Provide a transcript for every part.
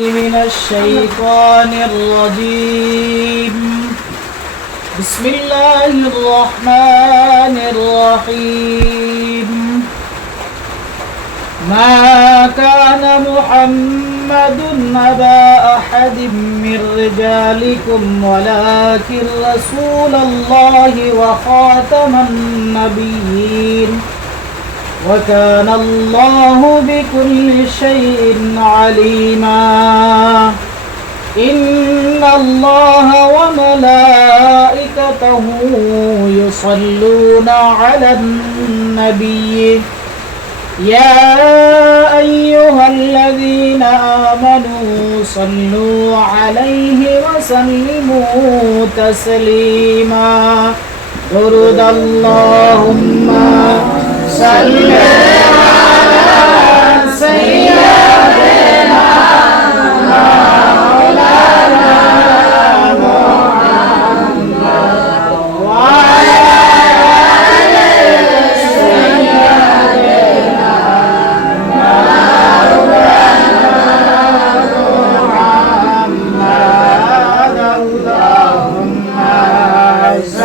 من الشيطان الرجيم. بسم الله الرحمن الرحيم. ما كان محمد أبا أحد من رجالكم ولكن رسول الله وخاتم النبيين وكان الله بكل شيء عليما. إن الله وملائكته يصلون على النبي يا أيها الذين آمنوا صلوا عليه وسلموا تسليما. درود اللهم صل على سيدنا مولانا محمد وعلى آل سيدنا مولانا محمد. اللهم صل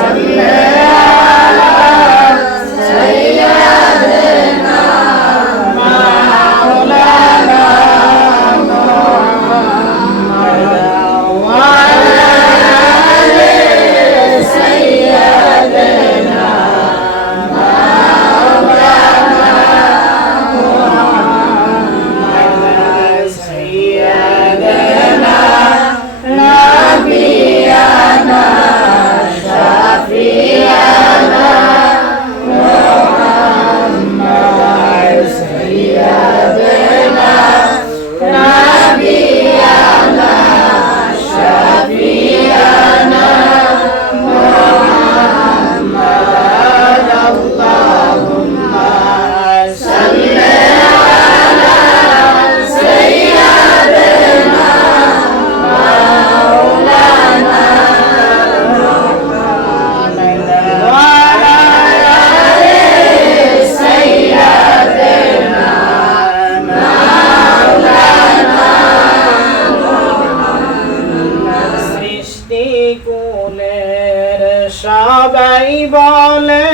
সবাই বলে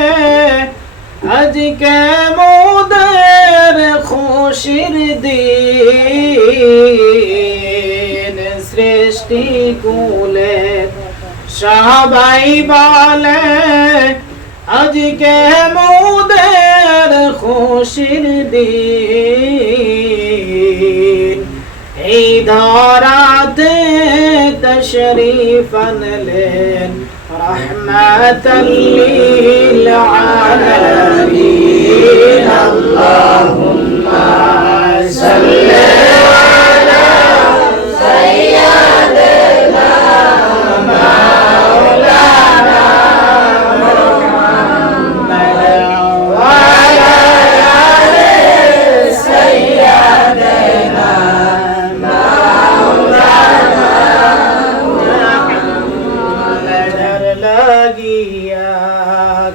আজকে মোদের খুশির দিন। সৃষ্টি কুলে সবাই বলে আজকে মোদের খুশির দিন। এই ধরাতে তশরীফ আনলেন রহমাতাল লিল আলামিন। আল্লাহুম্মা সাল্লি আলা সাইয়্যিদিনা মাওলানা মুহাম্মাদ ওয়া আলা আলি সাইয়্যিদিনা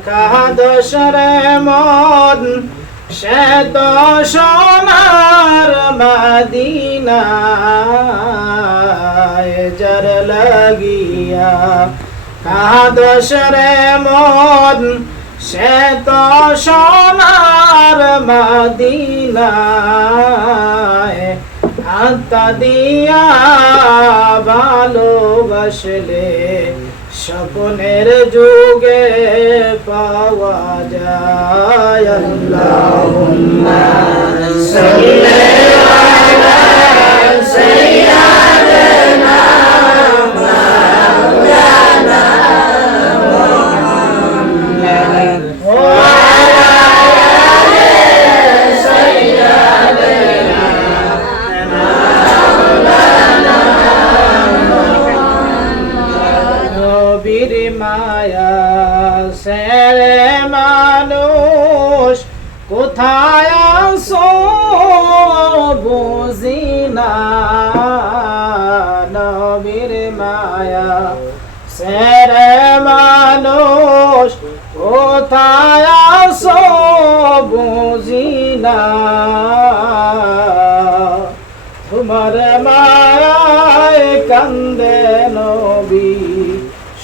কাদশরে মন সে তো সোনার মদিনায় জর লাগিয়া। কাদশরে মন সে তো সোনার মদিনায় আত্মা দিয়া ভালোবাসলে স্বপ্নের যুগে পাওয়া যায়। আল্লাহুম্মা সাল্লি আলা সাইয়্যিদিনা মাওলানা মুহাম্মাদ ওয়া আলা আলি সাইয়্যিদিনা মাওলানা নবীর মায়া সেরে মানুষ কোথায় আসো বুঝি না। নবীর মায়া সেরে মানুষ কোথায় আসো বুঝি না। তোমার মায়া কান্দে নবী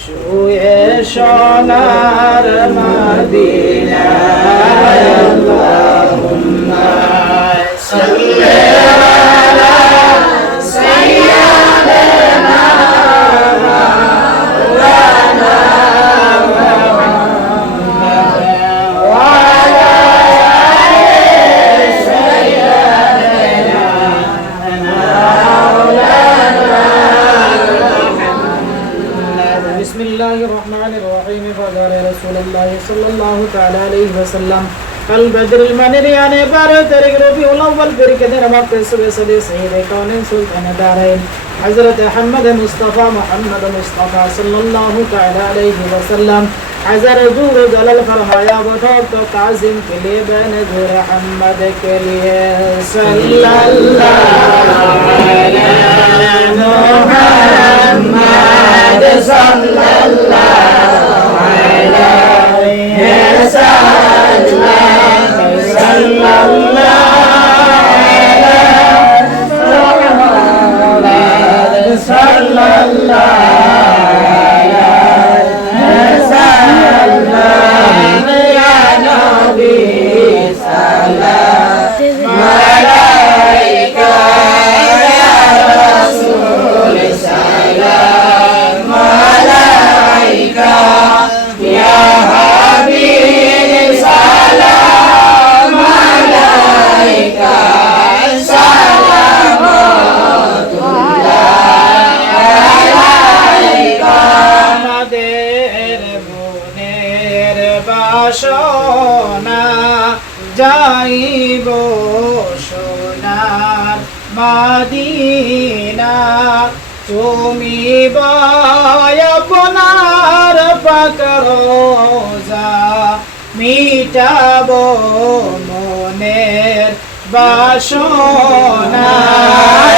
শুয়ে সোনার মদিনায় আল্লাহুম্মা সাল্লি আলা সাইয়্যিদিনা মাওলানা মুহাম্মদ ওয়া আলা আলি সাইয়্যিদিনা মাওলানা মুহাম্মদ বিসমিল্লাহির রহমানির রহিম ফাদারে রাসূলুল্লাহ সাল্লাল্লাহু তাআলা আলাইহি ওয়াসাল্লাম कल बदरुल मनीर यानी 12 तारीख रबीउल अव्वल फिर के दिन वक्त सुबह सदी सईद कौनैन सुल्तान दारैन हजरत मोहम्मद मुस्तफ़ा सल्लल्लाहु तआला अलैहि वसल्लम हज़र दूर जलल फरमाया बताओ तो काजिम के लिए बन मोहम्मद के लिए सल्लल्लाहु अलैहि मुहम्मद सल्लल्लाहु अलैहि বাসনা যাইব সোনার মদিনা তুমি আপনার পাক রোজা মিটাব মনের বাসনা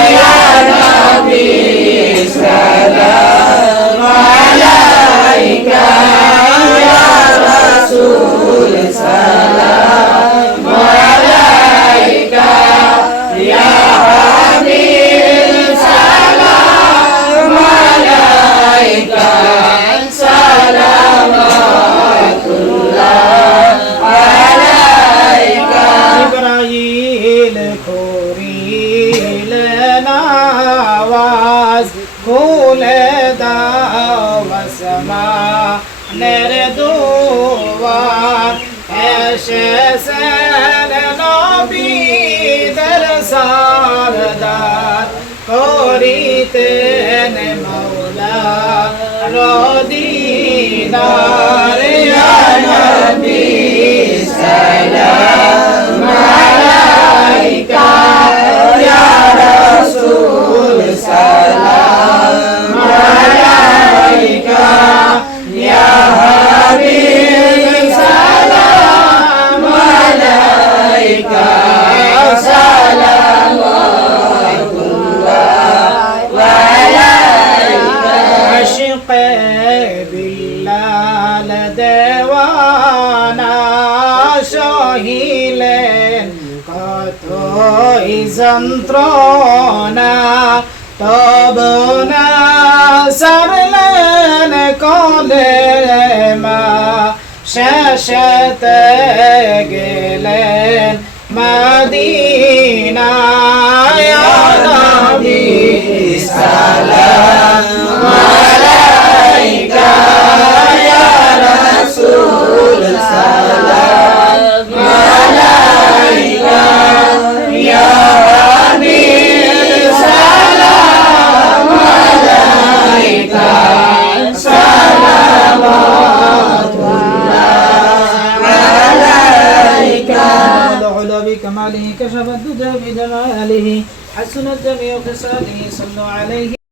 ইয়া নবী সালাম আলাইকা رسول سلام عليك يا حبيب سلام عليك صلوات الله عليك جبرائيل خوريل نواز خول داو وسما দুয়ার এসেছেন নবীদের সরদার করিতেন মাওলা রদিদার ইয়া নবী সালাম আলাইকা ইয়া রাসূল সালাম আলাইকা ইয়া যন্ত্রণা তব না সারলেন কলে মা শেষতে গেলেন মদিনায় ইয়া নবী সালাম আলাইকা ইয়া রাসূল সালাম আলাইকা ইয়া كماله كشف الدجى بجماله حسنت جميع خصاله صلوا عليه